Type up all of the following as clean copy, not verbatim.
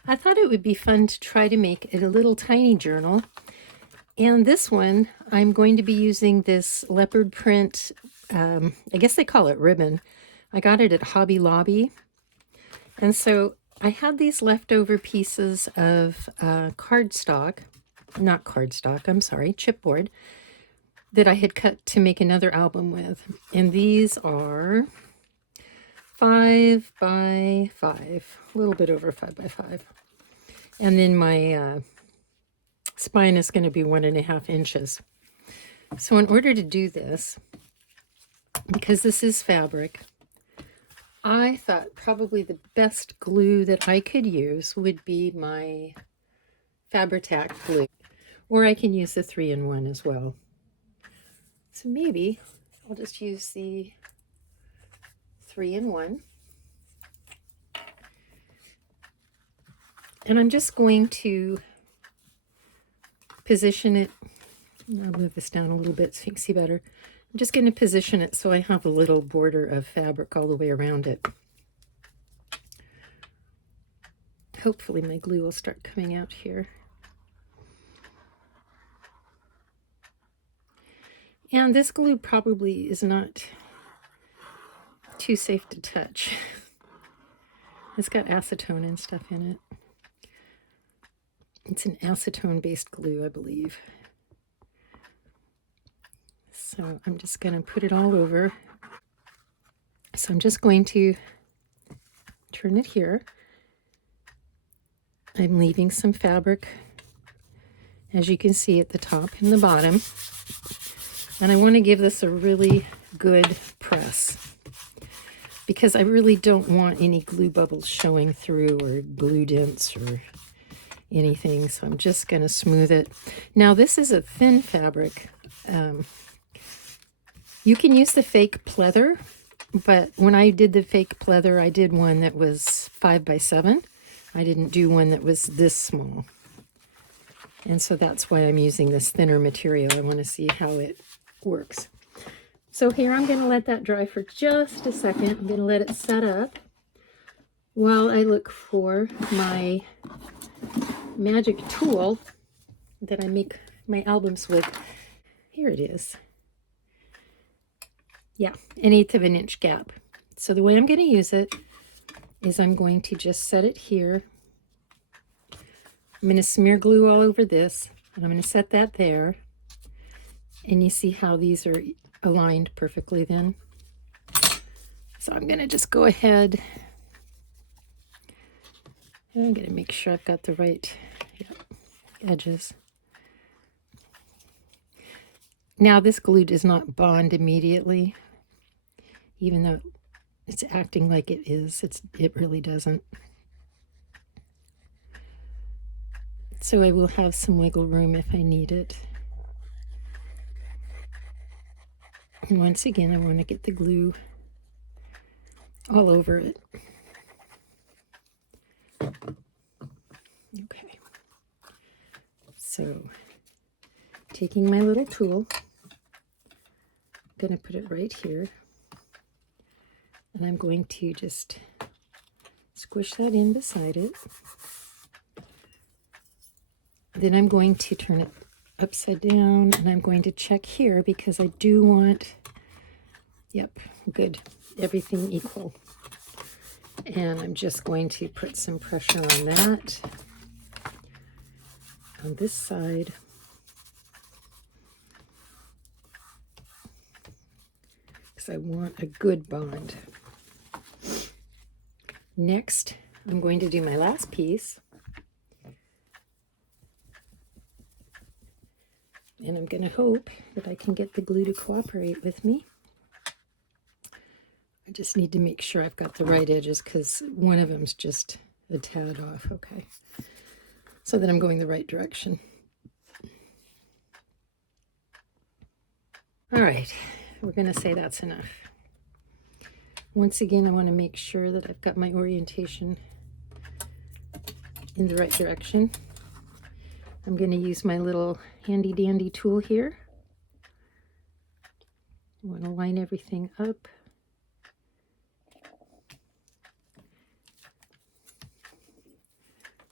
I thought it would be fun to try to make it a little tiny journal. And this one, I'm going to be using this leopard print, I guess they call it ribbon. I got it at Hobby Lobby. And so I had these leftover pieces of cardstock, not cardstock, I'm sorry, chipboard, that I had cut to make another album with. And these are 5 by 5, a little bit over 5 by 5. And then my spine is going to be 1.5 inches. So in order to do this, because this is fabric, I thought probably the best glue that I could use would be my Fabri-Tac glue, or I can use the 3-in-1 as well. So maybe I'll just use the 3-in-1. And I'm just going to position it. I'll move this down a little bit so you can see better. I'm just going to position it so I have a little border of fabric all the way around it. Hopefully my glue will start coming out here. And this glue probably is not too safe to touch. It's got acetone and stuff in it. It's an acetone-based glue, I believe. So I'm just going to put it all over. So I'm just going to turn it here. I'm leaving some fabric, as you can see, at the top and the bottom. And I want to give this a really good press, because I really don't want any glue bubbles showing through or glue dents or anything. So I'm just going to smooth it. Now this is a thin fabric. You can use the fake pleather, but when I did the fake pleather, I did one that was 5 by 7. I didn't do one that was this small. And so that's why I'm using this thinner material. I want to see how it works. So here I'm going to let that dry for just a second. I'm going to let it set up while I look for my magic tool that I make my albums with. Here it is. Yeah, 1/8 of an inch gap. So the way I'm going to use it is I'm going to just set it here. I'm going to smear glue all over this, and I'm going to set that there. And you see how these are aligned perfectly then. So I'm going to just go ahead. I'm going to make sure I've got the right edges. Now this glue does not bond immediately, even though it's acting like it is. It really doesn't. So I will have some wiggle room if I need it. And once again, I want to get the glue all over it. Okay. So taking my little tool, I'm going to put it right here. And I'm going to just squish that in beside it. Then I'm going to turn it upside down, and I'm going to check here because I do want, yep, good, everything equal. And I'm just going to put some pressure on that, on this side. Because I want a good bond. Next, I'm going to do my last piece. And I'm going to hope that I can get the glue to cooperate with me. I just need to make sure I've got the right edges because one of them's just a tad off. Okay. So that I'm going the right direction. All right. We're going to say that's enough. Once again, I want to make sure that I've got my orientation in the right direction. I'm going to use my little handy dandy tool here. I want to line everything up.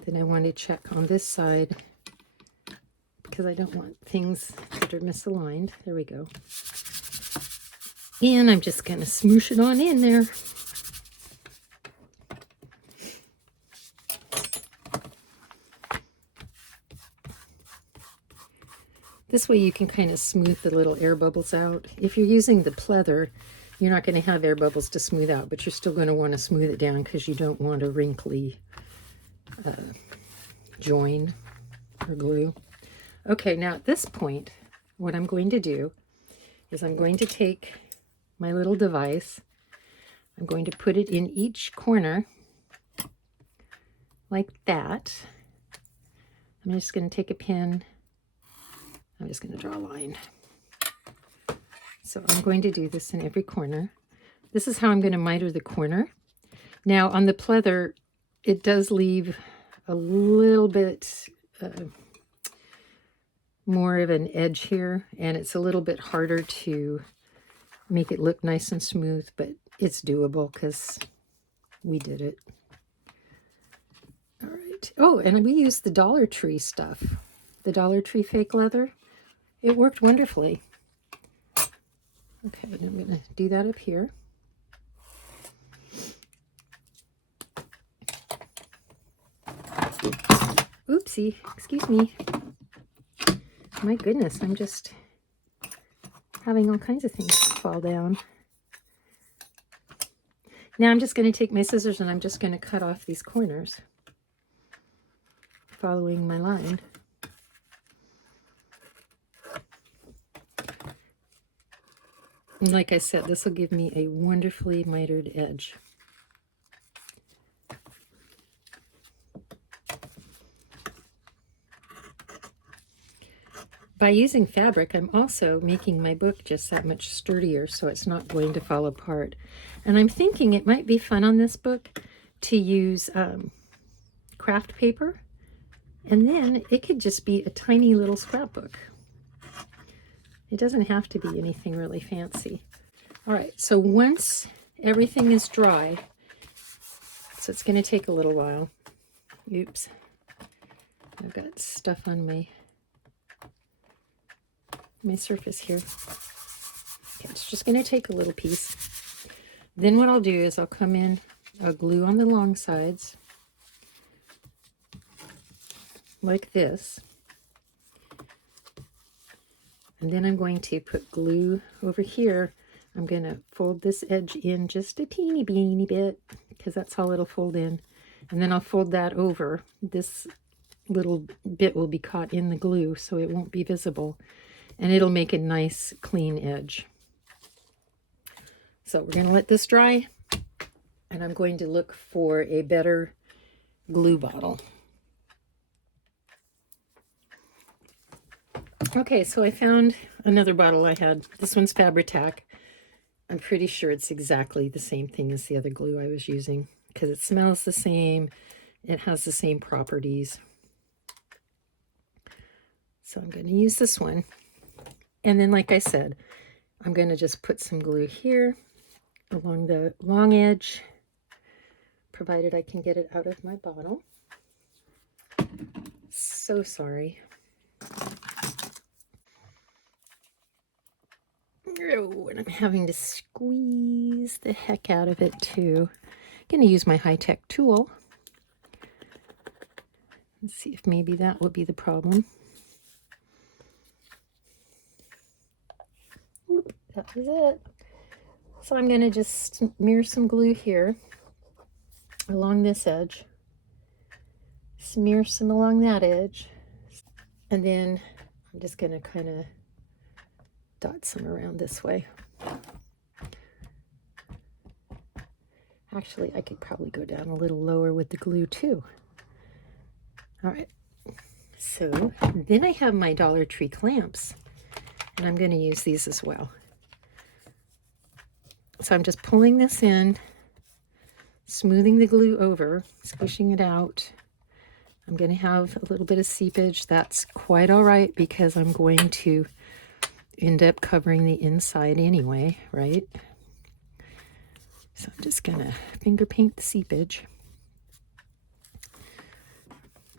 Then I want to check on this side because I don't want things that are misaligned. There we go. And I'm just going to smoosh it on in there. This way you can kind of smooth the little air bubbles out. If you're using the pleather, you're not going to have air bubbles to smooth out, but you're still going to want to smooth it down because you don't want a wrinkly join or glue. Okay, now at this point, what I'm going to do is I'm going to take my little device. I'm going to put it in each corner like that. I'm just going to take a pin. I'm just going to draw a line. So I'm going to do this in every corner. This is how I'm going to miter the corner. Now on the pleather, it does leave a little bit more of an edge here, and it's a little bit harder to make it look nice and smooth, but it's doable because we did it. All right. Oh, and we used the Dollar Tree stuff, the Dollar Tree fake leather. It worked wonderfully. Okay, and I'm going to do that up here. Oopsie, excuse me. My goodness, I'm just having all kinds of things fall down. Now I'm just going to take my scissors and I'm just going to cut off these corners, following my line. And like I said, this will give me a wonderfully mitered edge. By using fabric, I'm also making my book just that much sturdier so it's not going to fall apart. And I'm thinking it might be fun on this book to use craft paper, and then it could just be a tiny little scrapbook. It doesn't have to be anything really fancy. All right, so once everything is dry, so it's going to take a little while. Oops, I've got stuff on my surface here. Okay, it's just going to take a little piece. Then what I'll do is I'll come in, I'll glue on the long sides like this. And then I'm going to put glue over here. I'm going to fold this edge in just a teeny beany bit because that's how it'll fold in. And then I'll fold that over. This little bit will be caught in the glue so it won't be visible. And it'll make a nice clean edge. So we're going to let this dry. And I'm going to look for a better glue bottle. Okay, so I found another bottle I had. This one's Fabri-Tac. I'm pretty sure it's exactly the same thing as the other glue I was using because it smells the same. It has the same properties. So I'm going to use this one. And then, like I said, I'm going to just put some glue here along the long edge, provided I can get it out of my bottle. So sorry. Oh, and I'm having to squeeze the heck out of it too. I'm going to use my high-tech tool. Let's see if maybe that would be the problem. Oop, that was it. So I'm going to just smear some glue here along this edge. Smear some along that edge. And then I'm just going to kind of dot some around this way. Actually, I could probably go down a little lower with the glue too. All right, so then I have my Dollar Tree clamps, and I'm going to use these as well. So I'm just pulling this in, smoothing the glue over, squishing it out. I'm going to have a little bit of seepage. That's quite all right because I'm going to end up covering the inside anyway, right? So I'm just going to finger paint the seepage.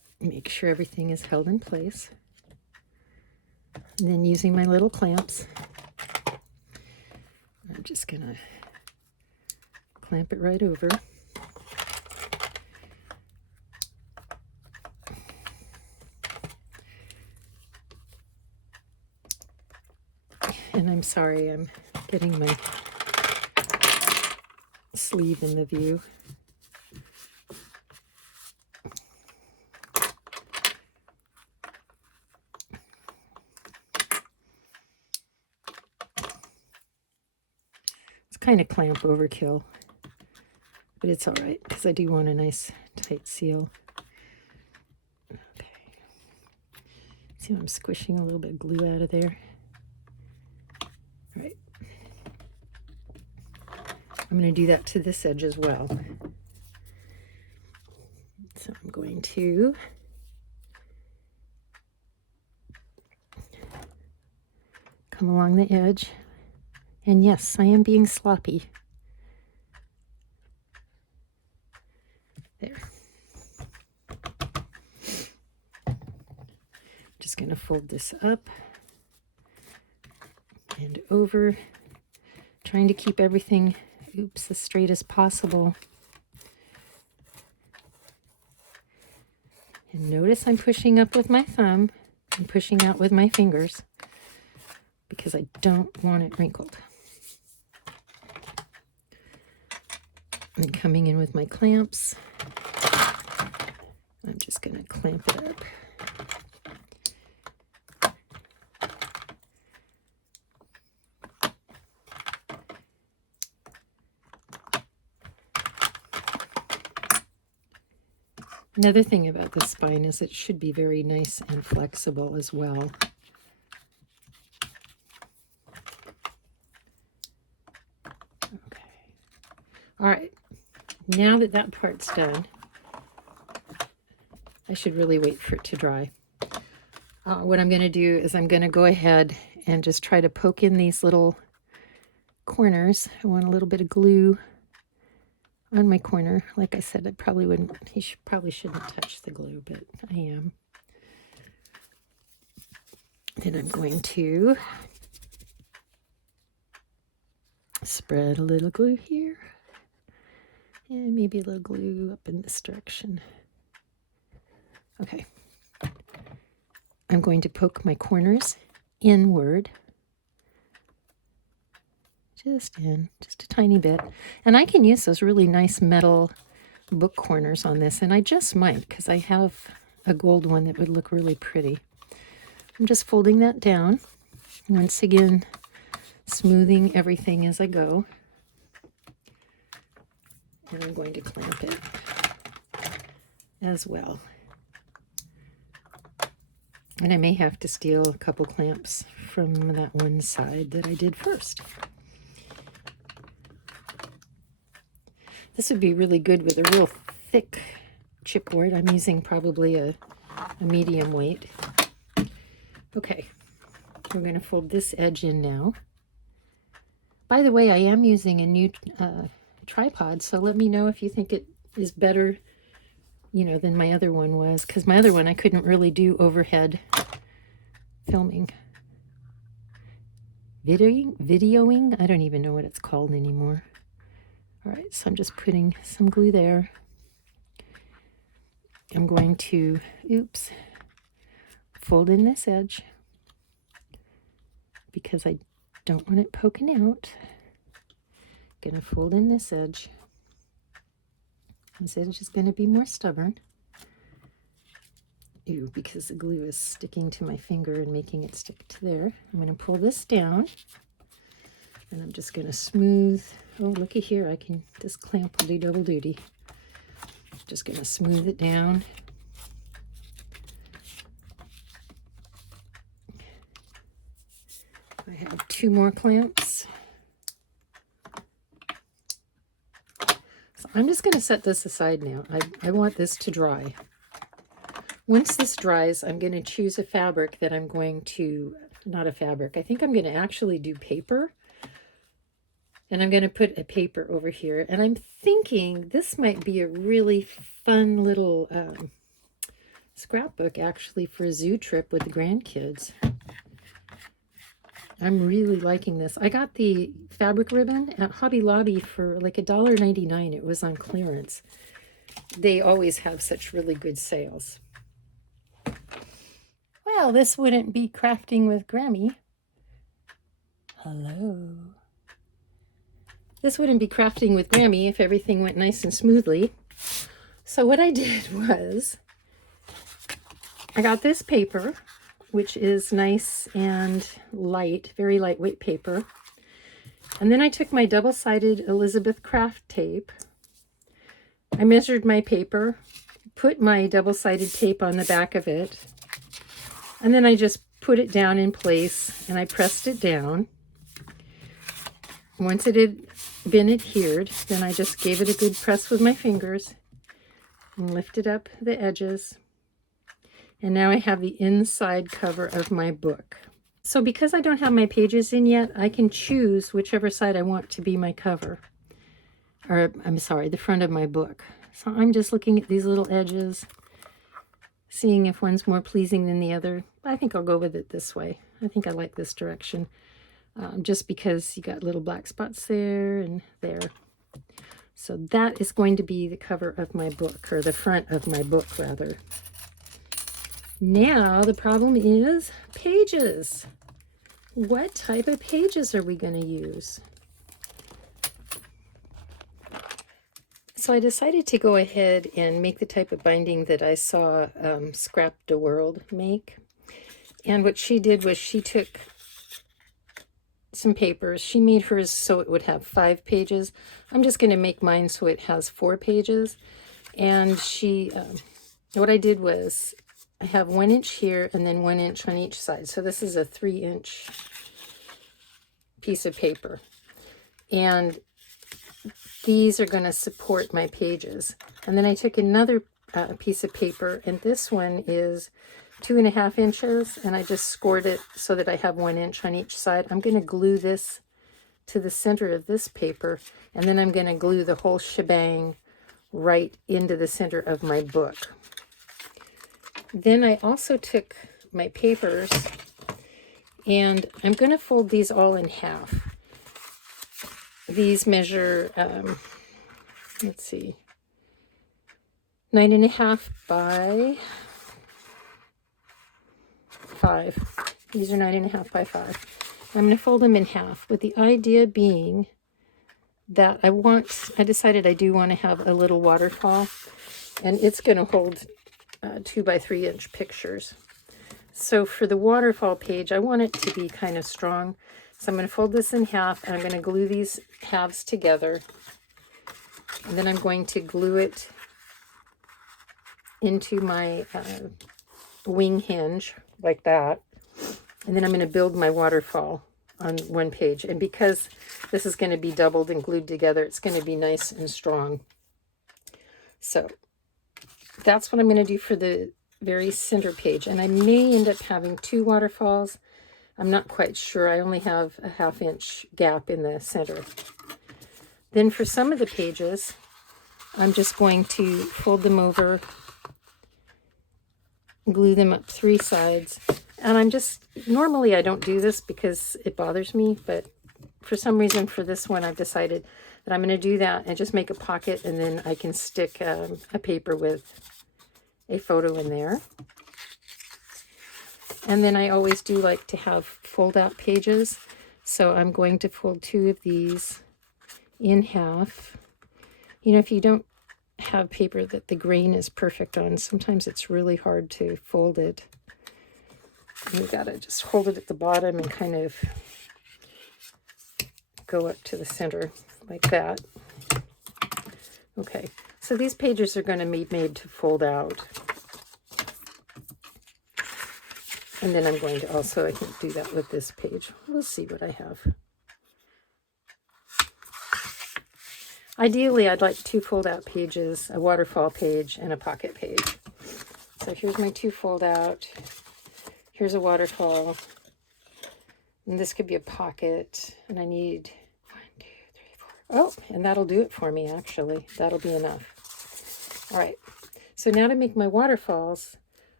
Make sure everything is held in place. And then using my little clamps, I'm just gonna clamp it right over. And I'm sorry, I'm getting my sleeve in the view. It's kind of clamp overkill, but it's all right because I do want a nice tight seal. Okay. See how I'm squishing a little bit of glue out of there? All right. I'm going to do that to this edge as well. So I'm going to come along the edge. And yes, I am being sloppy. There. Just going to fold this up and over, trying to keep everything, as straight as possible. And notice I'm pushing up with my thumb and pushing out with my fingers because I don't want it wrinkled. And coming in with my clamps, I'm just going to clamp it up. Another thing about this spine is it should be very nice and flexible as well. Okay. All right. Now that that part's done, I should really wait for it to dry. What I'm going to do is I'm going to go ahead and just try to poke in these little corners. I want a little bit of glue on my corner. Like I said, I probably wouldn't, probably shouldn't touch the glue, but I am. Then I'm going to spread a little glue here. And maybe a little glue up in this direction. Okay. I'm going to poke my corners inward. Just a tiny bit. And I can use those really nice metal book corners on this. And I just might, because I have a gold one that would look really pretty. I'm just folding that down. Once again, smoothing everything as I go. And I'm going to clamp it as well. And I may have to steal a couple clamps from that one side that I did first. This would be really good with a real thick chipboard. I'm using probably a medium weight. Okay, we're going to fold this edge in now. By the way, I am using a new tripod, so let me know if you think it is better, than my other one was, because my other one I couldn't really do overhead filming. Videoing? I don't even know what it's called anymore. All right, so I'm just putting some glue there. I'm going to, fold in this edge because I don't want it poking out. Gonna fold in this edge. This edge is going to be more stubborn. Because the glue is sticking to my finger and making it stick to there. I'm going to pull this down, and I'm just going to smooth. Oh, looky here, I can, this clamp will do double duty. Just going to smooth it down. I have 2 more clamps. So I'm just going to set this aside now. I want this to dry. Once this dries, I'm going to choose a fabric that I'm going to, not a fabric, I think I'm going to actually do paper. And I'm going to put a paper over here. And I'm thinking this might be a really fun little scrapbook actually for a zoo trip with the grandkids. I'm really liking this. I got the fabric ribbon at Hobby Lobby for like $1.99. It was on clearance. They always have such really good sales. Well, this wouldn't be crafting with Grammee. Hello. This wouldn't be crafting with Grammee if everything went nice and smoothly. So what I did was I got this paper, which is nice and light, very lightweight paper. And then I took my double-sided Elizabeth craft tape. I measured my paper, put my double-sided tape on the back of it, and then I just put it down in place and I pressed it down. Once it had been adhered, then I just gave it a good press with my fingers and lifted up the edges. And now I have the inside cover of my book. So because I don't have my pages in yet, I can choose whichever side I want to be my cover. Or, I'm sorry, the front of my book. So I'm just looking at these little edges, seeing if one's more pleasing than the other. I think I'll go with it this way. I think I like this direction. Just because you got little black spots there and there. So that is going to be the cover of my book, or the front of my book, rather. Now the problem is pages. What type of pages are we going to use? So I decided to go ahead and make the type of binding that I saw Scrap the World make. And what she did was she took some papers. She made hers so it would have 5 pages. I'm just going to make mine so it has 4 pages. And she, what I did was I have 1 inch here and then 1 inch on each side. So this is a 3-inch piece of paper. And these are going to support my pages. And then I took another piece of paper, and this one is 2.5 inches, and I just scored it so that I have 1 inch on each side. I'm going to glue this to the center of this paper, and then I'm going to glue the whole shebang right into the center of my book. Then I also took my papers, and I'm going to fold these all in half. These measure, let's see, 9.5 by 5. These are 9.5 by 5. I'm going to fold them in half, with the idea being that I decided I do want to have a little waterfall, and it's going to hold 2 by 3 inch pictures. So for the waterfall page, I want it to be kind of strong. So I'm going to fold this in half, and I'm going to glue these halves together. And then I'm going to glue it into my wing hinge, like that. And then I'm going to build my waterfall on one page. And because this is going to be doubled and glued together, it's going to be nice and strong. So that's what I'm going to do for the very center page. And I may end up having 2 waterfalls. I'm not quite sure. I only have a 1/2 inch gap in the center. Then for some of the pages, I'm just going to fold them over, glue them up 3 sides. And I'm just, normally I don't do this because it bothers me, but for some reason for this one, I've decided that I'm going to do that and just make a pocket, and then I can stick a paper with a photo in there. And then I always do like to have fold-out pages, so I'm going to fold 2 of these in half. You know, if you don't have paper that the grain is perfect on, sometimes it's really hard to fold it. You gotta just hold it at the bottom and kind of go up to the center like that. Okay, so these pages are going to be made to fold out. And then I'm going to also, I think, do that with this page. We'll see what I have. Ideally, I'd like 2 fold-out pages, a waterfall page, and a pocket page. So here's my 2 fold-out. Here's a waterfall. And this could be a pocket. And I need 1, 2, 3, 4. Oh, and that'll do it for me, actually. That'll be enough. All right. So now to make my waterfalls,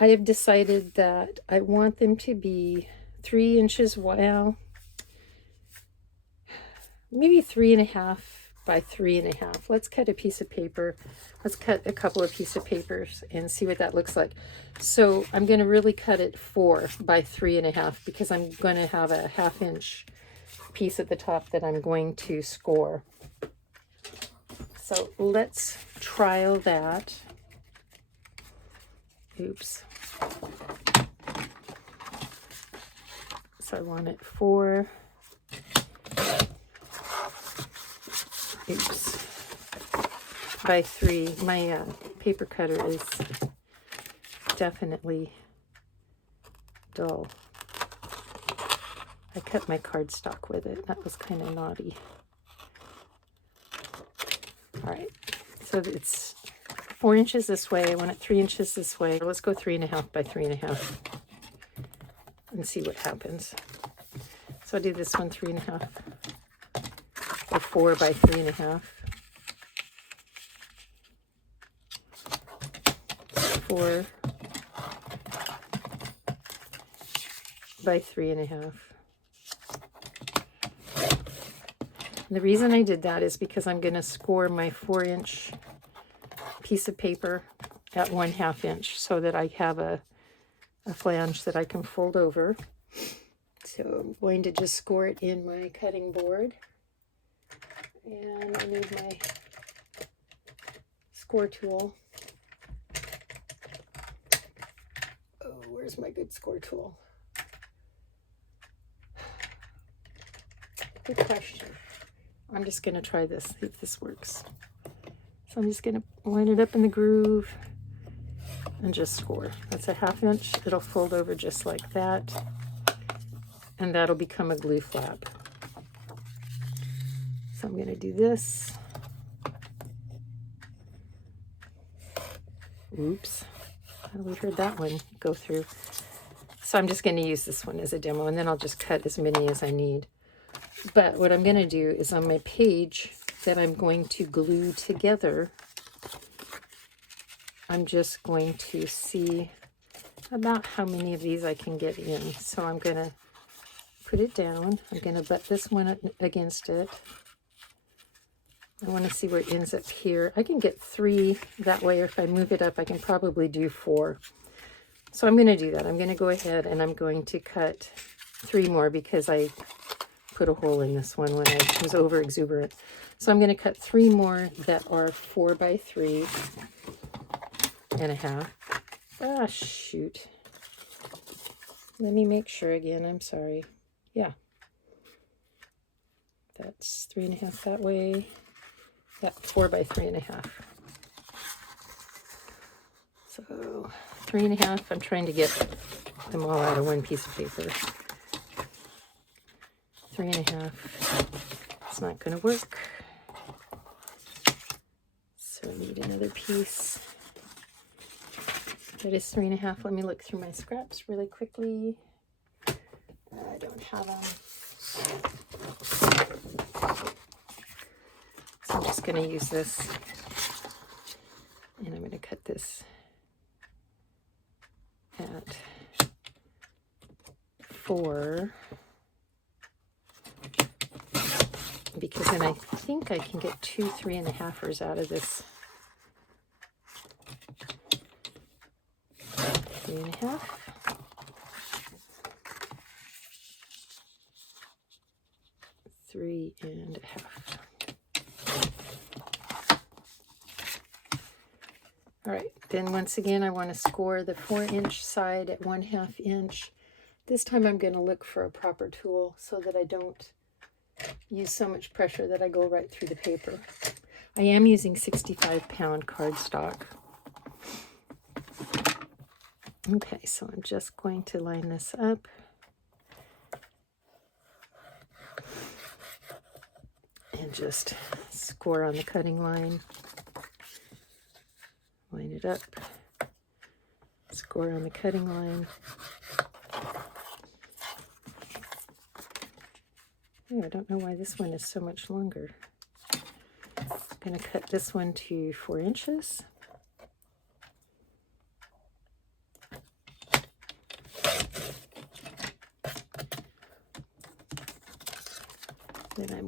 I have decided that I want them to be 3 inches wide, well, maybe 3.5 by 3.5. Let's cut a piece of paper. Let's cut a couple of pieces of papers and see what that looks like. So I'm going to really cut it 4 by 3.5 because I'm going to have a 1/2 inch piece at the top that I'm going to score. So let's trial that. Oops. So I want it 4. Oops. By 3. My paper cutter is definitely dull. I cut my cardstock with it. That was kind of naughty. All right, so it's 4 inches this way. I want it 3 inches this way. Let's go 3.5 by 3.5 and see what happens. So I'll do this one 3.5 or 4 by 3.5. 4 by 3.5. The reason I did that is because I'm going to score my 4-inch piece of paper at 1/2 inch so that I have a flange that I can fold over. So I'm going to just score it in my cutting board. And I need my score tool. Oh, where's my good score tool? Good question. I'm just going to try this, see if this works. So I'm just going to line it up in the groove and just score. That's a 1/2 inch. It'll fold over just like that. And that'll become a glue flap. So I'm going to do this. Oops. We heard that one go through. So I'm just going to use this one as a demo, and then I'll just cut as many as I need. But what I'm going to do is on my page that I'm going to glue together, I'm just going to see about how many of these I can get in. So I'm going to put it down. I'm going to butt this one against it. I want to see where it ends up here. I can get 3 that way, or if I move it up, I can probably do 4. So I'm going to do that. I'm going to go ahead and I'm going to cut 3 more because I put a hole in this one when I was over exuberant. So I'm going to cut 3 more that are 4 by 3.5. Ah, shoot. Let me make sure again. I'm sorry. Yeah. That's 3.5 that way. That 4 by 3.5. So 3.5. I'm trying to get them all out of one piece of paper. 3.5. It's not going to work. So I need another piece. That is 3.5. Let me look through my scraps really quickly. I don't have them. So I'm just going to use this. And I'm going to cut this at 4. Because then I think I can get 2 3.5ers out of this. 3.5. Three and a half. All right, then once again, I want to score the 4-inch side at 1/2 inch. This time I'm going to look for a proper tool so that I don't use so much pressure that I go right through the paper. I am using 65-pound cardstock. Okay, so I'm just going to line this up. And just score on the cutting line. Line it up. Score on the cutting line. Oh, I don't know why this one is so much longer. I'm going to cut this one to 4 inches.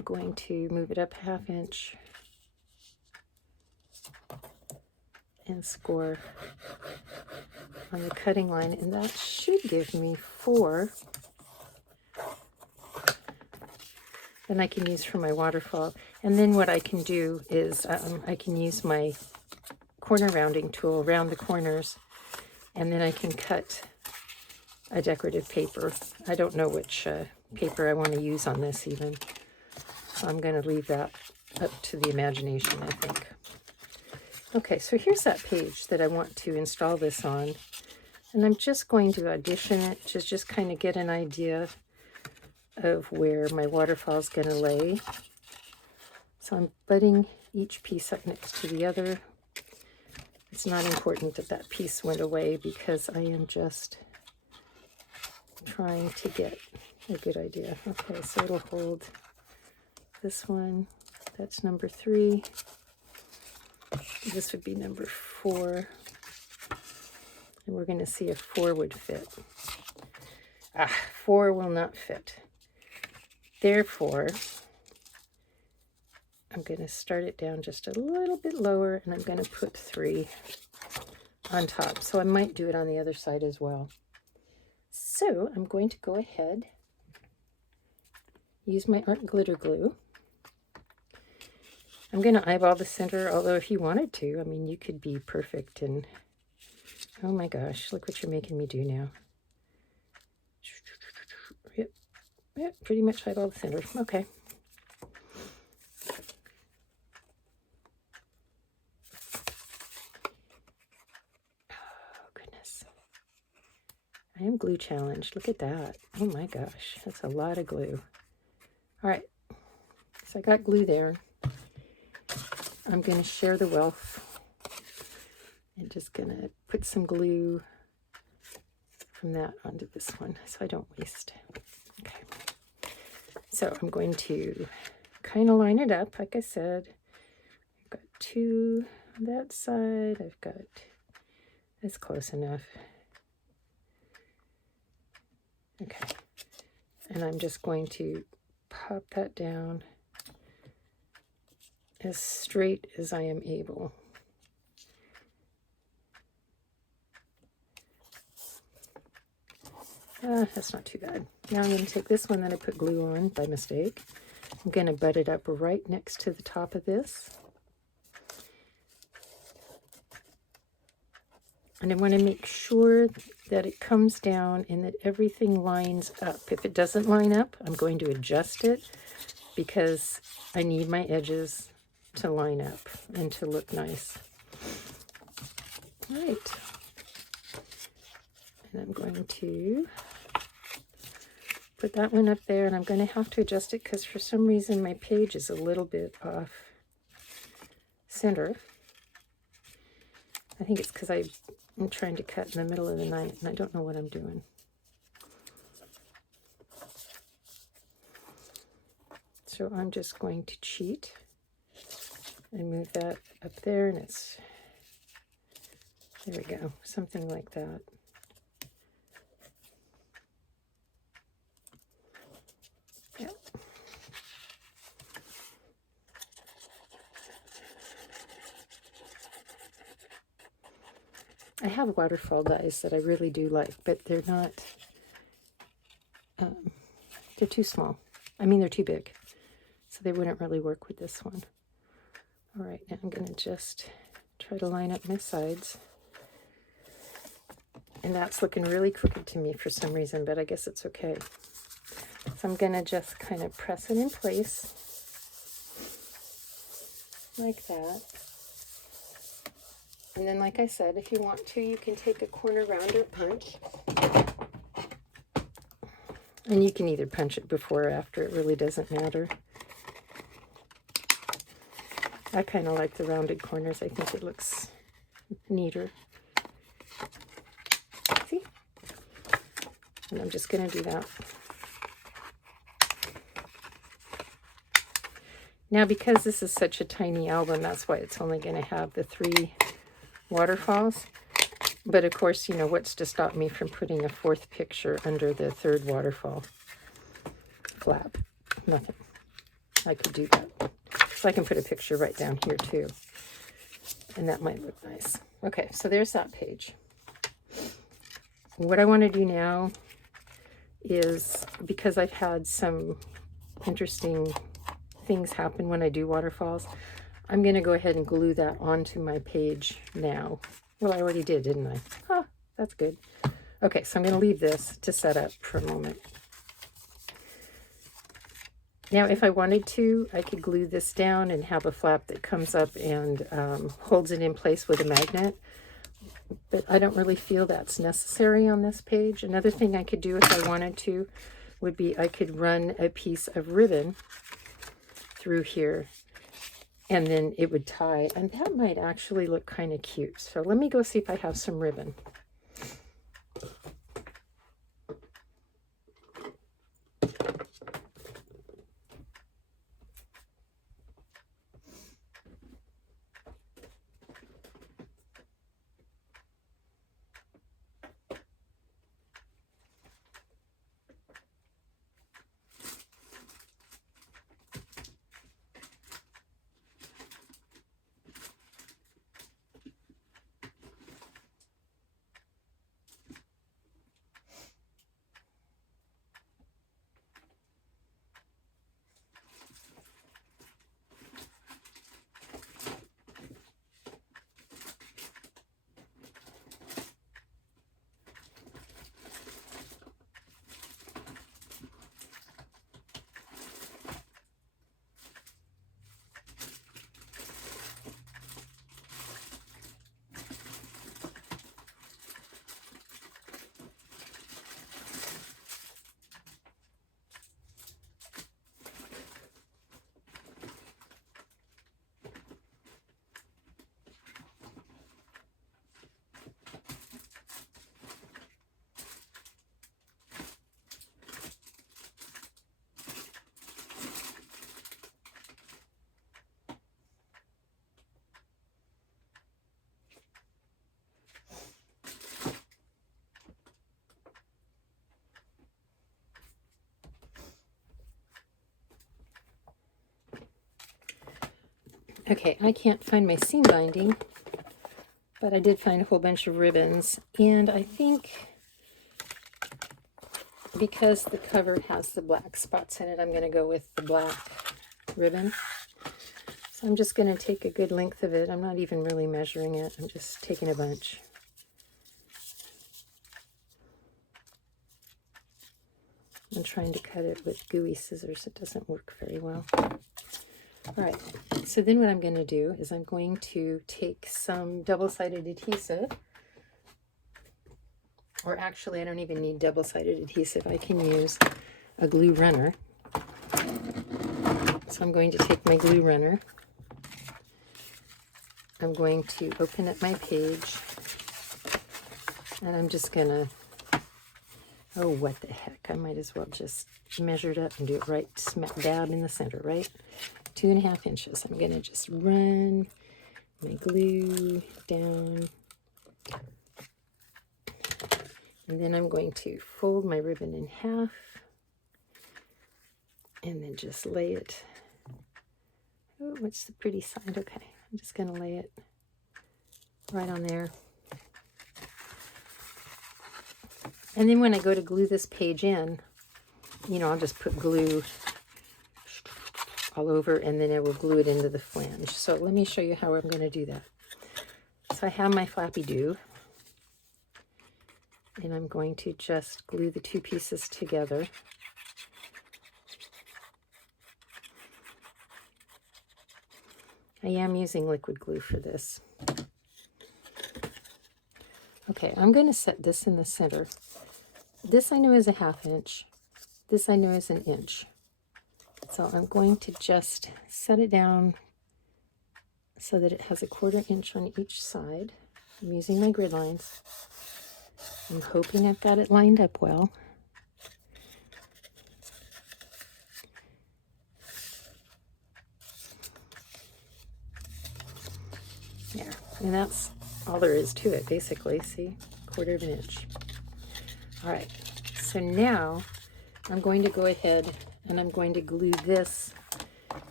going to move it up 1/2 inch and score on the cutting line, and that should give me 4. Then I can use for my waterfall. And then what I can do is I can use my corner rounding tool around the corners, and then I can cut a decorative paper. I don't know which paper I want to use on this even, so I'm going to leave that up to the imagination, I think. Okay, so here's that page that I want to install this on, and I'm just going to audition it to just kind of get an idea of where my waterfall is going to lay. So I'm butting each piece up next to the other. It's not important that that piece went away because I am just trying to get a good idea. Okay, so it'll hold this one. That's number 3. This would be number 4. And we're going to see if 4 would fit. 4 will not fit. Therefore, I'm going to start it down just a little bit lower, and I'm going to put 3 on top. So I might do it on the other side as well. So I'm going to go ahead, use my art glitter glue. I'm going to eyeball the center, although if you wanted to, I mean, you could be perfect. And oh my gosh, look what you're making me do now. Yep, pretty much eyeball the center. Okay. Oh, goodness. I am glue challenged. Look at that. Oh my gosh, that's a lot of glue. All right, so I got glue there. I'm going to share the wealth. I'm just going to put some glue from that onto this one so I don't waste. Okay. So I'm going to kind of line it up. Like I said, I've got 2 on that side. I've got, that's close enough. Okay. And I'm just going to pop that down as straight as I am able. That's not too bad. Now I'm going to take this one that I put glue on by mistake. I'm going to butt it up right next to the top of this. And I want to make sure that it comes down and that everything lines up. If it doesn't line up, I'm going to adjust it because I need my edges to line up and to look nice. All right. And I'm going to put that one up there, and I'm going to have to adjust it because for some reason my page is a little bit off center. I think it's because I'm trying to cut in the middle of the night and I don't know what I'm doing. So I'm just going to cheat and move that up there, and it's, there we go, something like that. Yep. I have waterfall dies that I really do like, but they're not, they're too small. I mean, they're too big, so they wouldn't really work with this one. All right, now I'm going to just try to line up my sides. And that's looking really crooked to me for some reason, but I guess it's okay. So I'm going to just kind of press it in place like that. And then, like I said, if you want to, you can take a corner rounder punch. And you can either punch it before or after. It really doesn't matter. I kind of like the rounded corners. I think it looks neater. See? And I'm just going to do that. Now, because this is such a tiny album, that's why it's only going to have the 3 waterfalls. But of course, you know, what's to stop me from putting a 4th picture under the 3rd waterfall flap? Nothing. I could do that. So I can put a picture right down here too. And that might look nice. Okay, so there's that page. What I want to do now is, because I've had some interesting things happen when I do waterfalls, I'm going to go ahead and glue that onto my page now. Well, I already did, didn't I? Ah, that's good. Okay, so I'm going to leave this to set up for a moment. Now, if I wanted to, I could glue this down and have a flap that comes up and holds it in place with a magnet. But I don't really feel that's necessary on this page. Another thing I could do if I wanted to would be I could run a piece of ribbon through here and then it would tie. And that might actually look kind of cute. So let me go see if I have some ribbon. Okay, I can't find my seam binding, but I did find a whole bunch of ribbons, and I think because the cover has the black spots in it, I'm going to go with the black ribbon. So I'm just going to take a good length of it. I'm not even really measuring it. I'm just taking a bunch. I'm trying to cut it with gooey scissors. It doesn't work very well. All right, so then what I'm going to do is I'm going to take some double-sided adhesive, or actually I don't even need double-sided adhesive. I can use a glue runner. So I'm going to take my glue runner. I'm going to open up my page, and I'm just going to, oh, what the heck, I might as well just measure it up and do it right smack dab in the center, right? 2.5 inches. I'm going to just run my glue down. And then I'm going to fold my ribbon in half and then just lay it. Oh, what's the pretty side? Okay, I'm just going to lay it right on there. And then when I go to glue this page in, you know, I'll just put glue all over, and then I will glue it into the flange. So let me show you how I'm going to do that. So I have my flappy do, and I'm going to just glue the two pieces together. I am using liquid glue for this. Okay, I'm going to set this in the center. This I know is 1/2 inch. This I know is 1 inch. So I'm going to just set it down so that it has 1/4 inch on each side. I'm using my grid lines. I'm hoping I've got it lined up well. There, and that's all there is to it, basically. See, 1/4 inch. All right, so now I'm going to go ahead and I'm going to glue this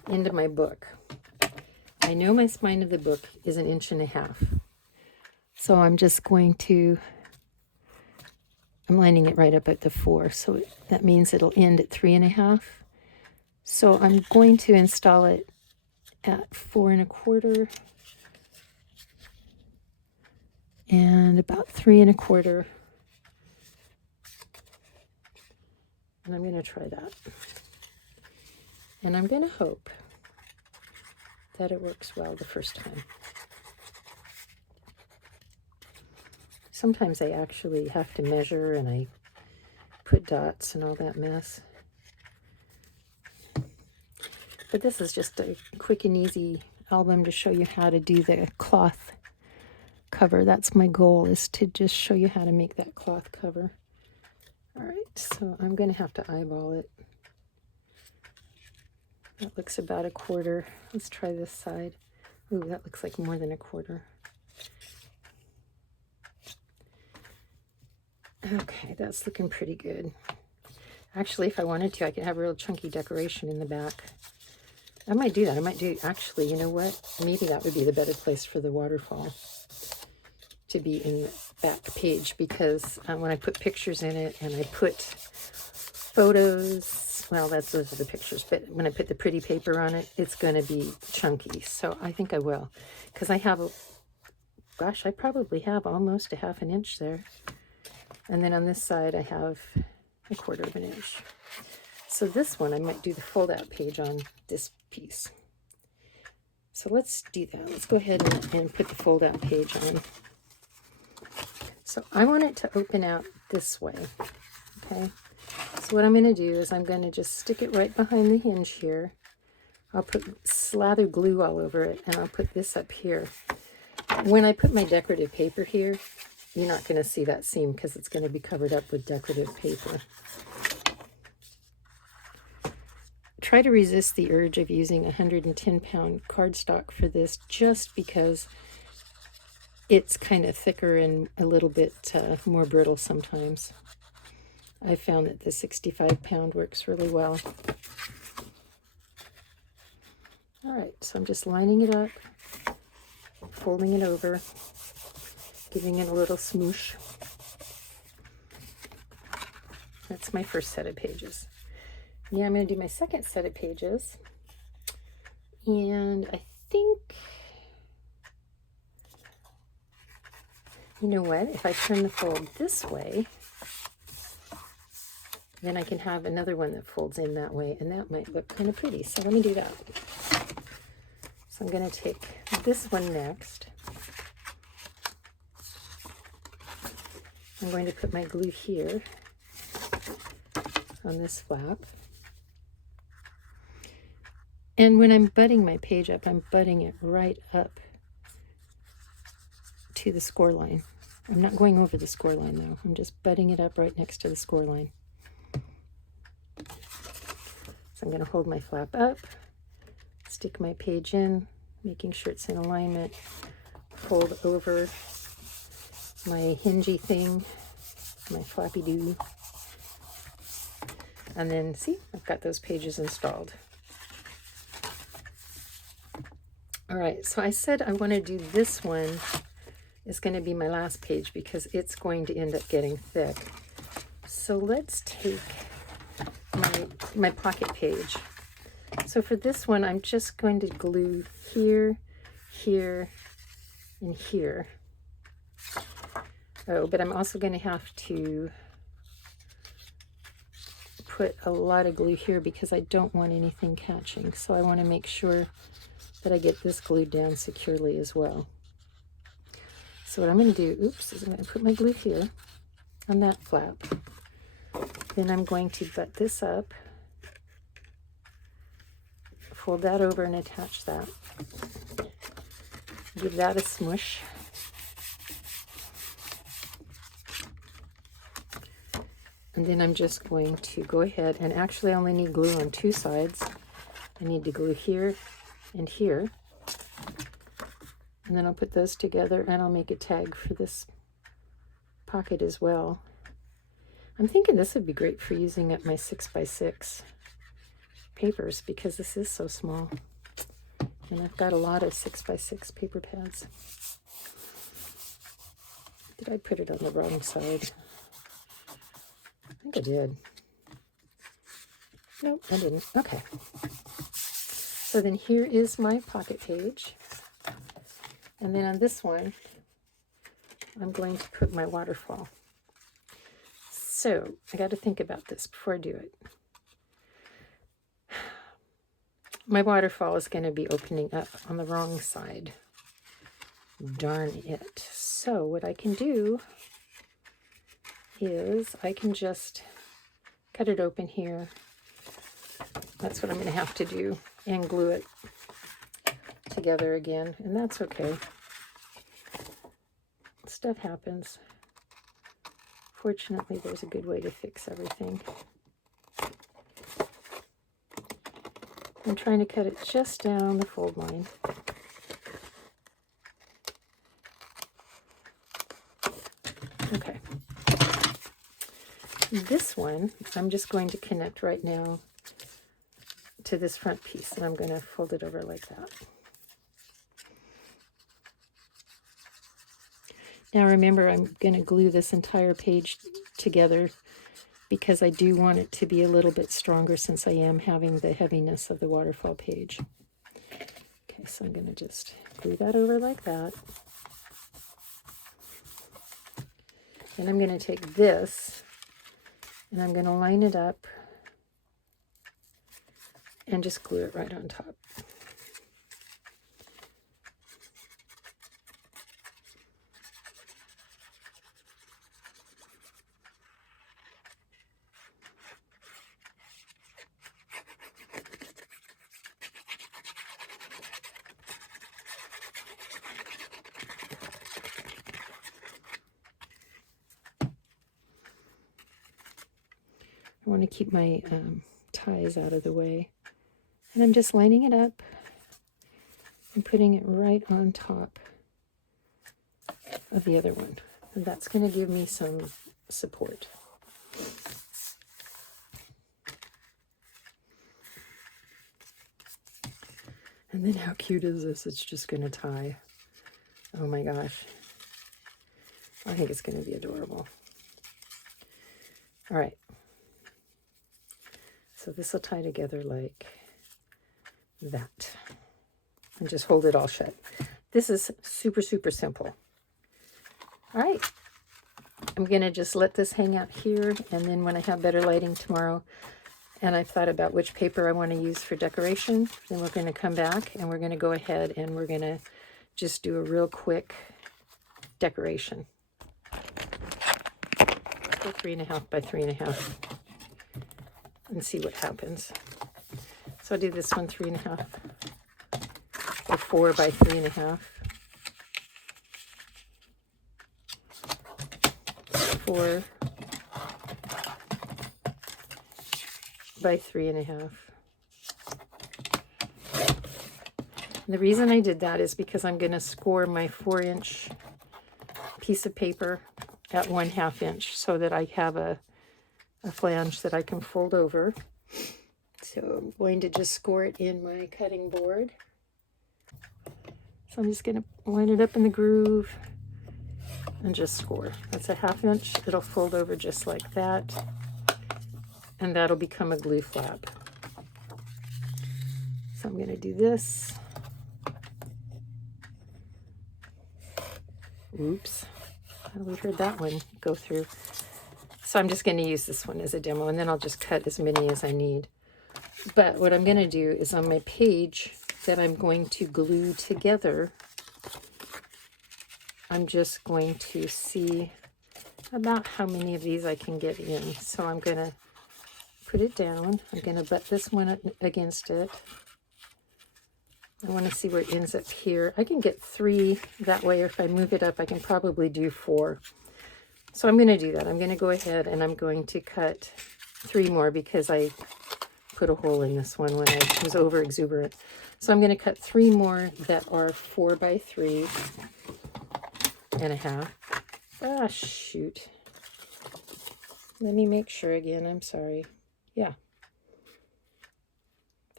into my book. I know my spine of the book is 1.5 inches. So I'm just going to, I'm lining it right up at the 4. So that means it'll end at 3.5. So I'm going to install it at 4.25 and about 3.25. And I'm going to try that. And I'm going to hope that it works well the first time. Sometimes I actually have to measure and I put dots and all that mess. But this is just a quick and easy album to show you how to do the cloth cover. That's my goal, is to just show you how to make that cloth cover. All right, so I'm going to have to eyeball it. That looks about 1/4. Let's try this side. Ooh, that looks like more than 1/4. Okay, that's looking pretty good. Actually, if I wanted to, I could have a real chunky decoration in the back. I might do that. I might do, actually, you know what? Maybe that would be the better place for the waterfall to be in the back page, because when I put pictures in it and I put photos, well, those are the pictures, but when I put the pretty paper on it, it's going to be chunky. So I think I will, because I have, gosh, I probably have almost 1/2 inch there. And then on this side, I have 1/4 inch. So this one, I might do the fold-out page on this piece. So let's do that. Let's go ahead and put the fold-out page on. So I want it to open out this way, okay? So what I'm going to do is I'm going to just stick it right behind the hinge here. I'll put slather glue all over it, and I'll put this up here. When I put my decorative paper here, you're not going to see that seam because it's going to be covered up with decorative paper. Try to resist the urge of using 110-pound cardstock for this, just because it's kind of thicker and a little bit more brittle sometimes. I found that the 65-pound works really well. All right, so I'm just lining it up, folding it over, giving it a little smoosh. That's my first set of pages. Yeah, I'm going to do my second set of pages. And I think, you know what, if I turn the fold this way, then I can have another one that folds in that way, and that might look kind of pretty. So let me do that. So I'm going to take this one next. I'm going to put my glue here on this flap. And when I'm butting my page up, I'm butting it right up to the score line. I'm not going over the score line though. I'm just butting it up right next to the score line. So I'm going to hold my flap up, stick my page in, making sure it's in alignment, fold over my hingy thing, my flappy doo, and then see, I've got those pages installed. All right, so I said I want to do this one is going to be my last page because it's going to end up getting thick. So let's take my pocket page. So for this one, I'm just going to glue here, here, and here. Oh, but I'm also going to have to put a lot of glue here because I don't want anything catching. So I want to make sure that I get this glued down securely as well. So what I'm going to do, oops, is I'm going to put my glue here on that flap. Then I'm going to butt this up, fold that over and attach that. Give that a smush. And then I'm just going to go ahead, and actually I only need glue on 2 sides. I need to glue here and here. And then I'll put those together and I'll make a tag for this pocket as well. I'm thinking this would be great for using up my 6x6 papers because this is so small. And I've got a lot of 6x6 paper pads. Did I put it on the wrong side? I think I did. Nope, I didn't. Okay. So then here is my pocket page. And then on this one, I'm going to put my waterfall. So I got to think about this before I do it. My waterfall is going to be opening up on the wrong side. Darn it. So what I can do is I can just cut it open here. That's what I'm going to have to do, and glue it together again, and that's okay. Stuff happens. Fortunately, there's a good way to fix everything. I'm trying to cut it just down the fold line. Okay. This one, I'm just going to connect right now to this front piece, and I'm going to fold it over like that. Now remember, I'm going to glue this entire page together because I do want it to be a little bit stronger since I am having the heaviness of the waterfall page. Okay, so I'm going to just glue that over like that. And I'm going to take this and I'm going to line it up and just glue it right on top. I want to keep my ties out of the way. And I'm just lining it up and putting it right on top of the other one. And that's going to give me some support. And then how cute is this? It's just going to tie. Oh my gosh. I think it's going to be adorable. All right. So this will tie together like that. And just hold it all shut. This is super, super simple. All right. I'm going to just let this hang out here. And then when I have better lighting tomorrow, and I've thought about which paper I want to use for decoration, then we're going to come back and we're going to go ahead and we're going to just do a real quick decoration. Go 3.5 by 3.5 and see what happens. So I'll do this one 3.5 or 4 by 3.5. 4 by 3.5. The reason I did that is because I'm going to score my 4-inch piece of paper at 1/2 inch so that I have a flange that I can fold over. So I'm going to just score it in my cutting board. So I'm just going to line it up in the groove and just score. That's a 1/2 inch. It'll fold over just like that. And that'll become a glue flap. So I'm going to do this. Oops. We heard that one go through. So I'm just going to use this one as a demo, and then I'll just cut as many as I need. But what I'm going to do is on my page that I'm going to glue together, I'm just going to see about how many of these I can get in. So I'm going to put it down. I'm going to butt this one against it. I want to see where it ends up here. I can get 3 that way, or if I move it up, I can probably do 4. So I'm going to do that. I'm going to go ahead and I'm going to cut 3 more because I put a hole in this one when I was over exuberant. So I'm going to cut 3 more that are 4 by 3.5. Ah, shoot. Let me make sure again. I'm sorry. Yeah.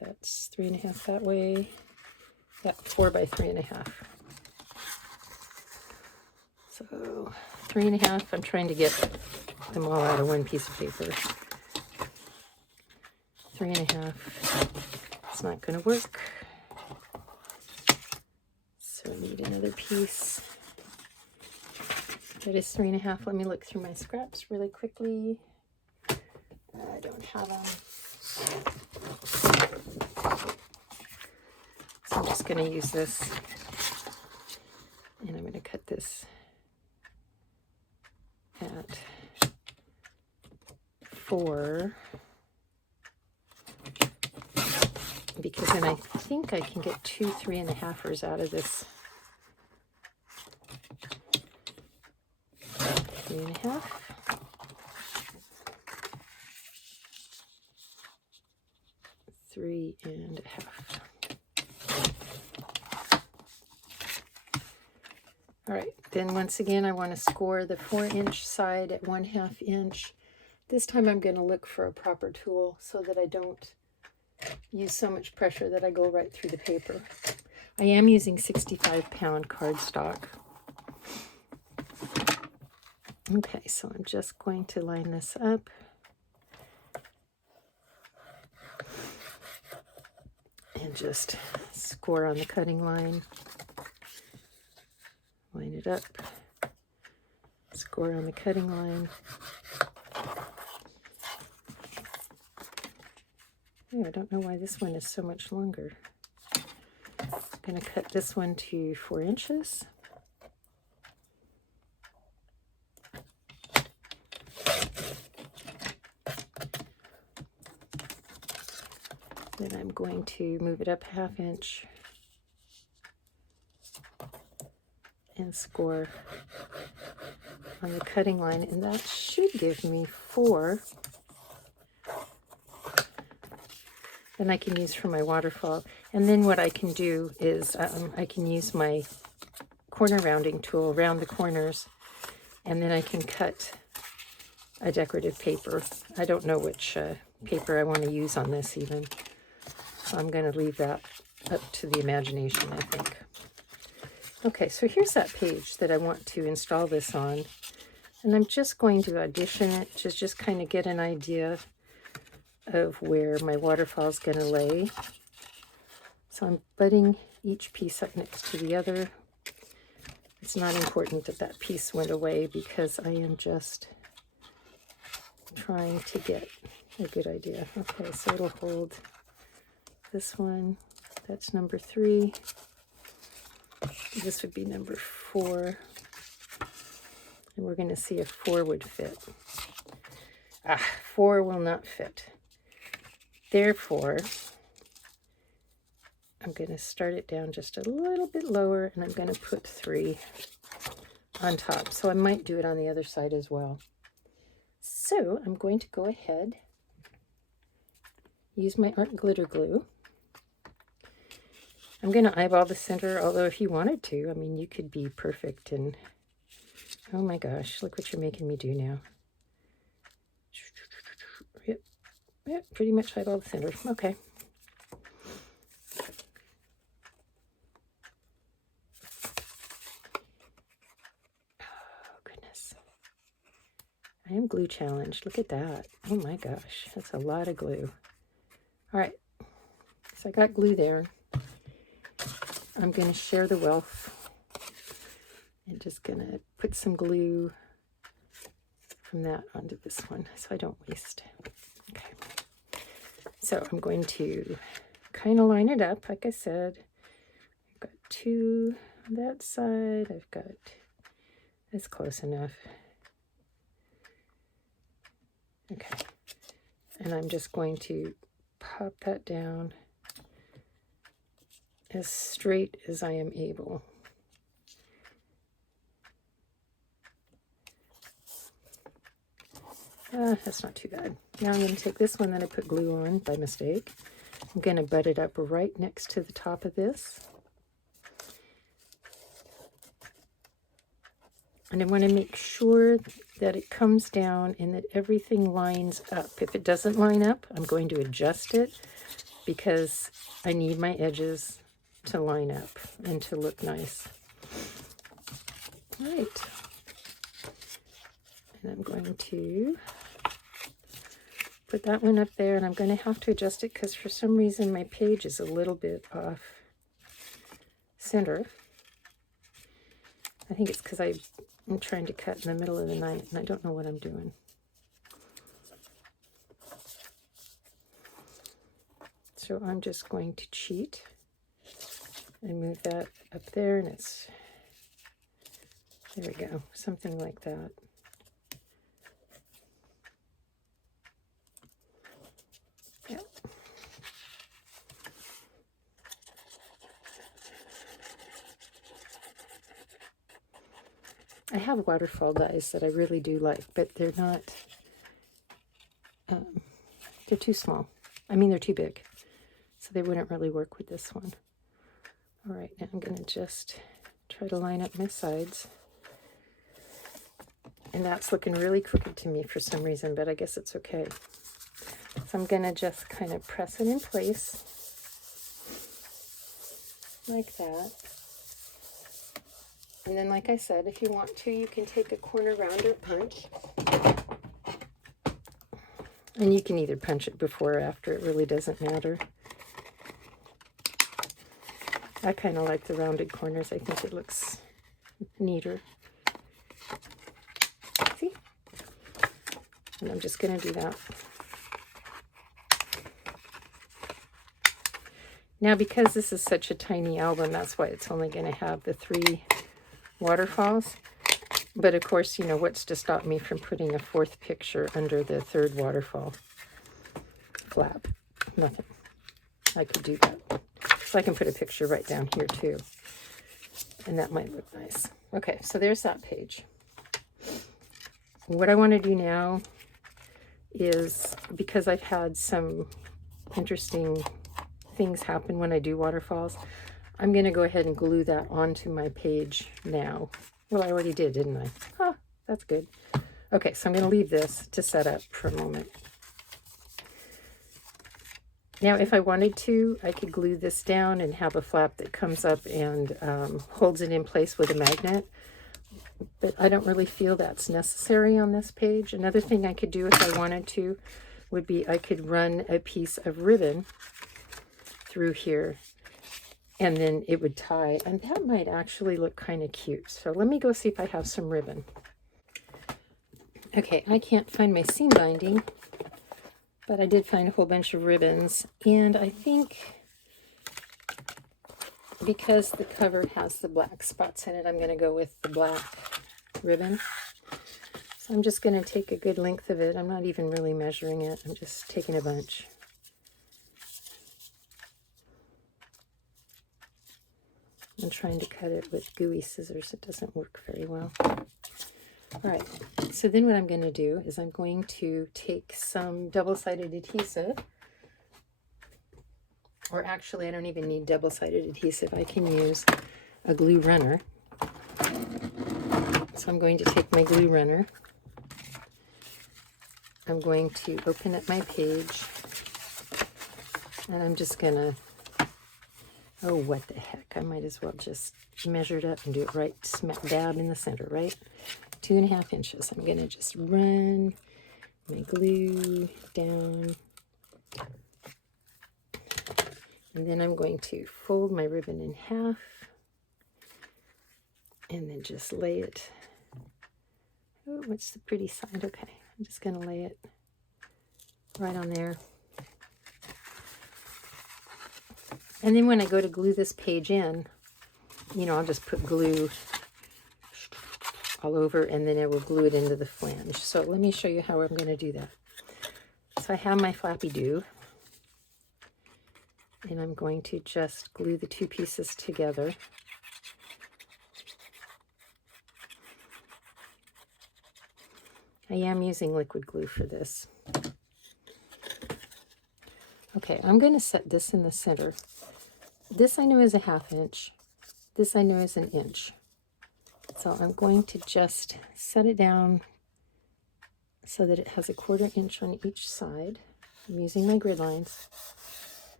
That's 3.5 that way. That 4 by 3.5. So 3.5. I'm trying to get them all out of one piece of paper. 3.5. It's not going to work. So I need another piece. That is 3.5. Let me look through my scraps really quickly. I don't have them. So I'm just going to use this. And I'm going to cut this at 4. Because then I think I can get 2 3.5ers out of this. 3.5. Three and a half. All right, then once again, I want to score the 4-inch side at 1/2 inch. This time I'm going to look for a proper tool so that I don't use so much pressure that I go right through the paper. I am using 65-pound cardstock. Okay, so I'm just going to line this up. And just score on the cutting line. Line it up. Score on the cutting line. Oh, I don't know why this one is so much longer. I'm going to cut this one to 4 inches. Then I'm going to move it up 1/2 inch and score on the cutting line, and that should give me 4. Then I can use for my waterfall. And then what I can do is I can use my corner rounding tool around the corners, and then I can cut a decorative paper. I don't know which paper I want to use on this even. So I'm going to leave that up to the imagination, I think. Okay, so here's that page that I want to install this on. And I'm just going to audition it to just kind of get an idea of where my waterfall is going to lay. So I'm butting each piece up next to the other. It's not important that that piece went away because I am just trying to get a good idea. Okay, so it'll hold this one. That's number 3. This would be number 4. And we're going to see if 4 would fit. 4 will not fit. Therefore, I'm going to start it down just a little bit lower, and I'm going to put 3 on top. So I might do it on the other side as well. So I'm going to go ahead, use my art glitter glue. I'm going to eyeball the center, although if you wanted to, I mean, you could be perfect. And oh my gosh, look what you're making me do now. Yep, pretty much eyeball the center. Okay. Oh, goodness. I am glue challenged. Look at that. Oh my gosh, that's a lot of glue. All right, so I got glue there. I'm going to share the wealth. I'm just going to put some glue from that onto this one so I don't waste. Okay. So I'm going to kind of line it up. Like I said, I've got 2 on that side. I've got, that's close enough. Okay. And I'm just going to pop that down as straight as I am able. That's not too bad. Now I'm going to take this one that I put glue on by mistake. I'm going to butt it up right next to the top of this. And I want to make sure that it comes down and that everything lines up. If it doesn't line up, I'm going to adjust it. because I need my edges to line up and to look nice. All right. And I'm going to put that one up there, and I'm going to have to adjust it because for some reason my page is a little bit off center. I think it's because I'm trying to cut in the middle of the night and I don't know what I'm doing. So I'm just going to cheat and move that up there, and it's, there we go, something like that. Yeah. I have waterfall dies that I really do like, but they're not, they're too small. I mean, they're too big. So they wouldn't really work with this one. All right, now I'm going to just try to line up my sides. And that's looking really crooked to me for some reason, but I guess it's okay. So I'm going to just kind of press it in place like that. And then, like I said, if you want to, you can take a corner rounder punch. And you can either punch it before or after, it really doesn't matter. I kind of like the rounded corners. I think it looks neater. See? And I'm just going to do that. Now, because this is such a tiny album, that's why it's only going to have the 3 waterfalls. But of course, you know, what's to stop me from putting a 4th picture under the 3rd waterfall flap? Nothing. I could do that. So I can put a picture right down here too. And that might look nice. Okay, so there's that page. What I want to do now is, because I've had some interesting things happen when I do waterfalls, I'm going to go ahead and glue that onto my page now. Well, I already did, didn't I? Ah, that's good. Okay, so I'm going to leave this to set up for a moment. Now, if I wanted to, I could glue this down and have a flap that comes up and holds it in place with a magnet. But I don't really feel that's necessary on this page. Another thing I could do if I wanted to would be I could run a piece of ribbon through here and then it would tie. And that might actually look kind of cute. So let me go see if I have some ribbon. Okay, I can't find my seam binding, but I did find a whole bunch of ribbons, and I think because the cover has the black spots in it, I'm going to go with the black ribbon. So I'm just going to take a good length of it. I'm not even really measuring it. I'm just taking a bunch. I'm trying to cut it with gooey scissors. It doesn't work very well. All right, so then what I'm going to do is I'm going to take some double-sided adhesive, or actually I don't even need double-sided adhesive. I can use a glue runner. So I'm going to take my glue runner. I'm going to open up my page, and I'm just going to, oh, what the heck, I might as well just measure it up and do it right smack dab in the center, right? 2.5 inches. I'm going to just run my glue down. And then I'm going to fold my ribbon in half. And then just lay it. Oh, what's the pretty side? Okay, I'm just going to lay it right on there. And then when I go to glue this page in, you know, I'll just put glue all over, and then I will glue it into the flange. So let me show you how I'm going to do that. So I have my flappy do, and I'm going to just glue the 2 pieces together. I am using liquid glue for this. Okay, I'm going to set this in the center. This I know is a 1/2 inch. This I know is 1 inch. So I'm going to just set it down so that it has a 1/4 inch on each side. I'm using my grid lines.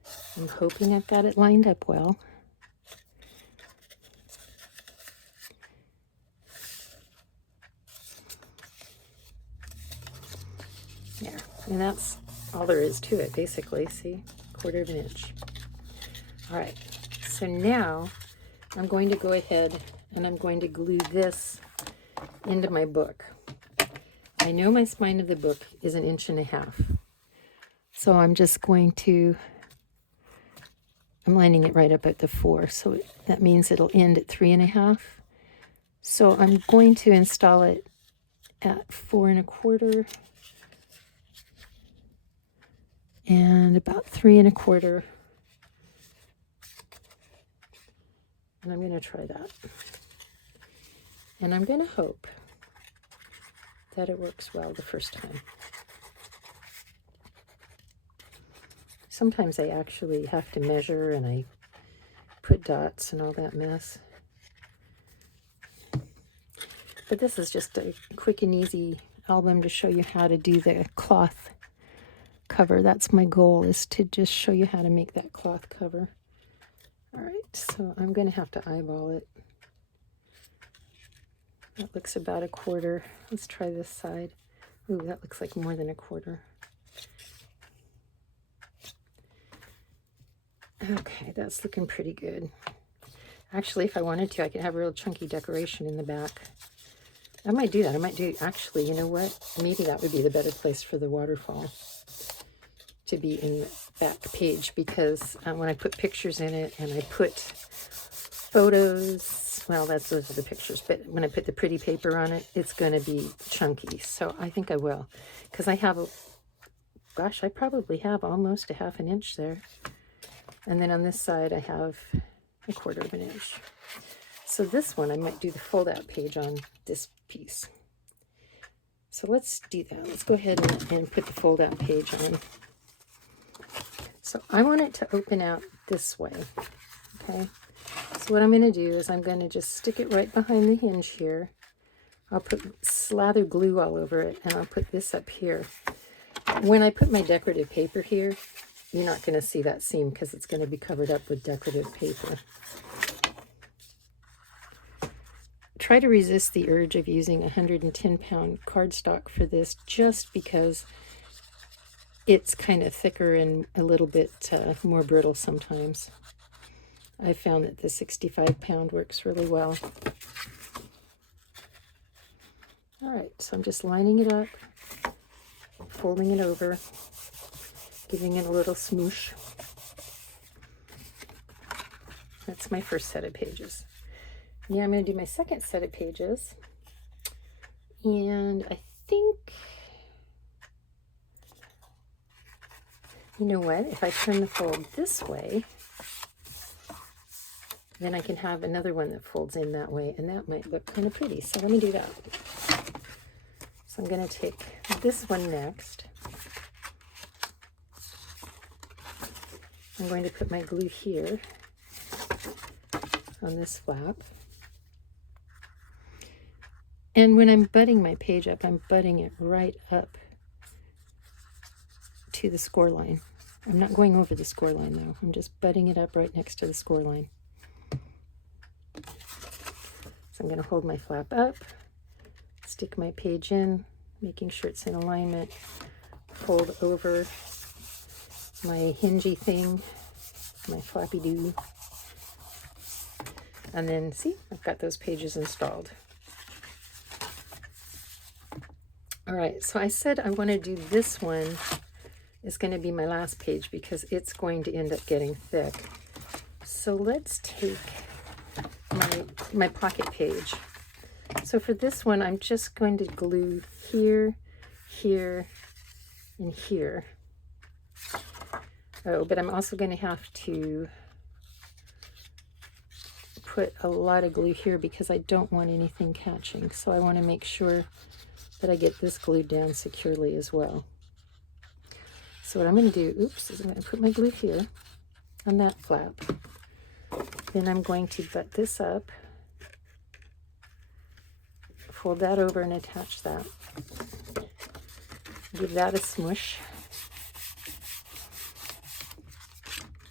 I'm hoping I've got it lined up well. There, and that's all there is to it, basically. See, 1/4 of an inch. All right, so now I'm going to go ahead and I'm going to glue this into my book. I know my spine of the book is 1.5 inches, so I'm just going to, I'm lining it right up at the 4, so that means it'll end at 3.5. So I'm going to install it at 4 1/4 and about 3 1/4. And I'm going to try that. And I'm going to hope that it works well the first time. Sometimes I actually have to measure and I put dots and all that mess. But this is just a quick and easy album to show you how to do the cloth cover. That's my goal, is to just show you how to make that cloth cover. All right, so I'm going to have to eyeball it. That looks about 1/4. Let's try this side. Ooh, that looks like more than 1/4. Okay, that's looking pretty good. Actually, if I wanted to, I could have a real chunky decoration in the back. I might do that. I might do, actually, you know what? Maybe that would be the better place for the waterfall to be in the back page, because when I put pictures in it and I put photos, well, those are the pictures, but when I put the pretty paper on it, it's going to be chunky. So I think I will, because I have, gosh, I probably have almost 1/2 inch there. And then on this side, I have 1/4 inch. So this one, I might do the fold-out page on this piece. So let's do that. Let's go ahead and put the fold-out page on. So I want it to open out this way, okay? So what I'm going to do is I'm going to just stick it right behind the hinge here. I'll put slather glue all over it, and I'll put this up here. When I put my decorative paper here, you're not going to see that seam because it's going to be covered up with decorative paper. Try to resist the urge of using 110-pound cardstock for this, just because it's kind of thicker and a little bit more brittle sometimes. I've found that the 65-pound works really well. All right, so I'm just lining it up, folding it over, giving it a little smoosh. That's my first set of pages. Yeah, I'm going to do my second set of pages. And I think, you know what? If I turn the fold this way, then I can have another one that folds in that way, and that might look kind of pretty. So let me do that. So I'm going to take this one next. I'm going to put my glue here on this flap. And when I'm butting my page up, I'm butting it right up to the score line. I'm not going over the score line though. I'm just butting it up right next to the score line. So I'm going to hold my flap up, stick my page in, making sure it's in alignment, fold over my hingy thing, my flappy doo, and then see, I've got those pages installed. All right, so I said I want to do this one is going to be my last page because it's going to end up getting thick. So let's take my pocket page. So for this one, I'm just going to glue here, here, and here. Oh, but I'm also going to have to put a lot of glue here because I don't want anything catching. So I want to make sure that I get this glued down securely as well. So what I'm going to do, oops, is I'm going to put my glue here on that flap. Then I'm going to butt this up, fold that over and attach that. Give that a smush.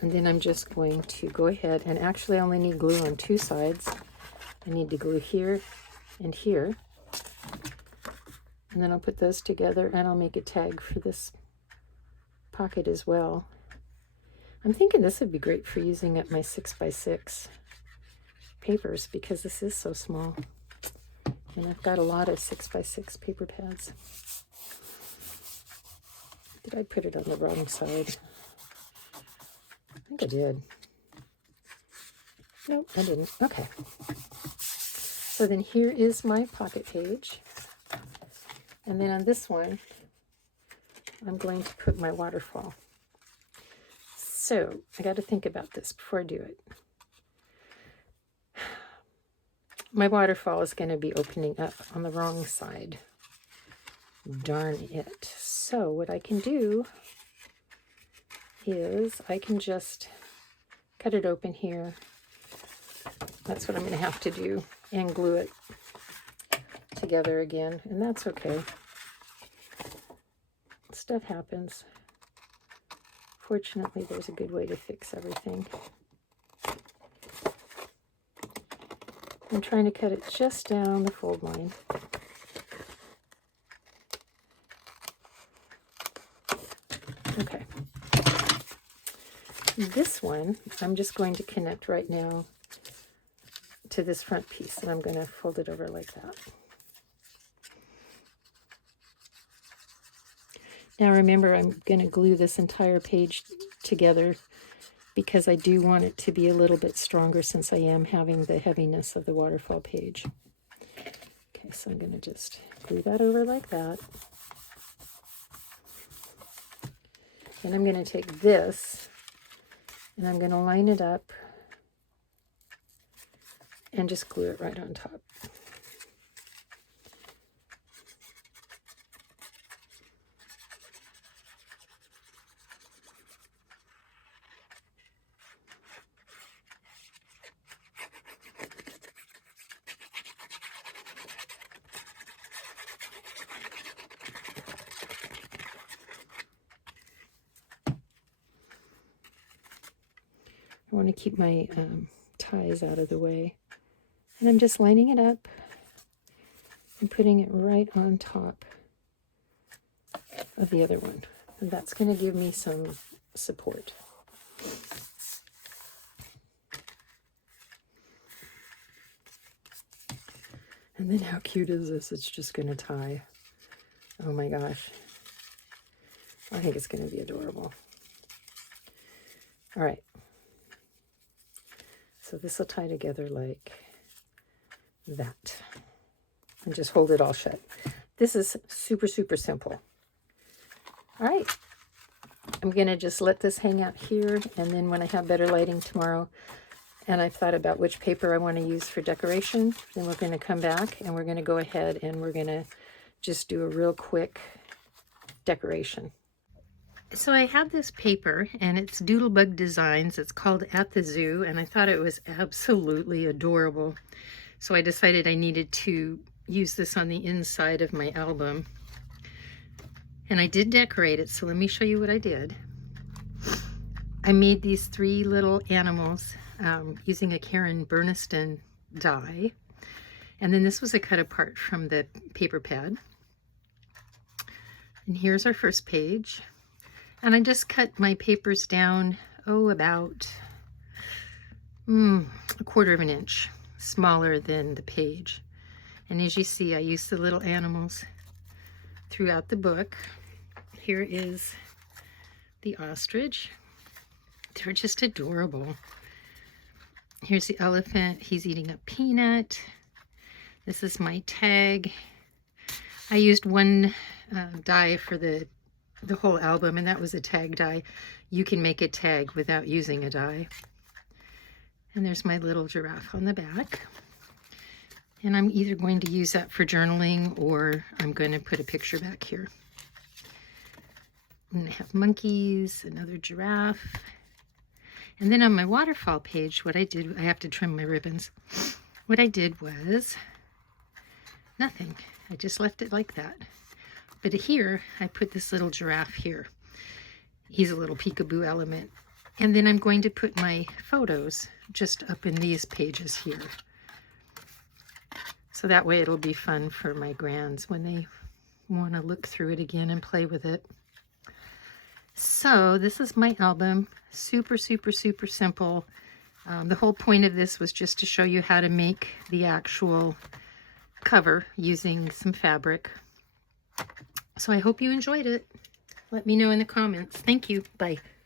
And then I'm just going to go ahead and actually I only need glue on 2 sides. I need to glue here and here. And then I'll put those together and I'll make a tag for this pocket as well. I'm thinking this would be great for using up my 6x6 papers because this is so small. And I've got a lot of 6x6 paper pads. Did I put it on the wrong side? I think I did. Nope, I didn't. Okay. So then here is my pocket page. And then on this one, I'm going to put my waterfall. So I got to think about this before I do it. My waterfall is going to be opening up on the wrong side. Darn it. So what I can do is I can just cut it open here. That's what I'm going to have to do, and glue it together again, and that's okay. Stuff happens. Fortunately, there's a good way to fix everything. I'm trying to cut it just down the fold line. Okay. This one, I'm just going to connect right now to this front piece, and I'm going to fold it over like that. Now remember, I'm going to glue this entire page together because I do want it to be a little bit stronger since I am having the heaviness of the waterfall page. Okay, so I'm going to just glue that over like that. And I'm going to take this and I'm going to line it up and just glue it right on top. I want to keep my ties out of the way. And I'm just lining it up and putting it right on top of the other one. And that's going to give me some support. And then how cute is this? It's just going to tie. Oh my gosh. I think it's going to be adorable. All right. So this will tie together like that. And just hold it all shut. This is super, super simple. All right. I'm going to just let this hang out here. And then when I have better lighting tomorrow, and I've thought about which paper I want to use for decoration, then we're going to come back and we're going to go ahead and we're going to just do a real quick decoration. So I have this paper and it's Doodlebug Designs. It's called At the Zoo, and I thought it was absolutely adorable. So I decided I needed to use this on the inside of my album. And I did decorate it, so let me show you what I did. I made these 3 little animals using a Karen Burniston die. And then this was a cut apart from the paper pad. And here's our first page. And I just cut my papers down, about a 1/4 of an inch smaller than the page. And as you see, I used the little animals throughout the book. Here is the ostrich. They're just adorable. Here's the elephant. He's eating a peanut. This is my tag. I used one die for the whole album, and that was a tag die. You can make a tag without using a die. And there's my little giraffe on the back. And I'm either going to use that for journaling or I'm going to put a picture back here. And I have monkeys, another giraffe. And then on my waterfall page, what I did, I have to trim my ribbons. What I did was nothing. I just left it like that. But here, I put this little giraffe here. He's a little peekaboo element. And then I'm going to put my photos just up in these pages here. So that way it'll be fun for my grands when they want to look through it again and play with it. So this is my album. Super, super, super simple. The whole point of this was just to show you how to make the actual cover using some fabric. So I hope you enjoyed it. Let me know in the comments. Thank you. Bye.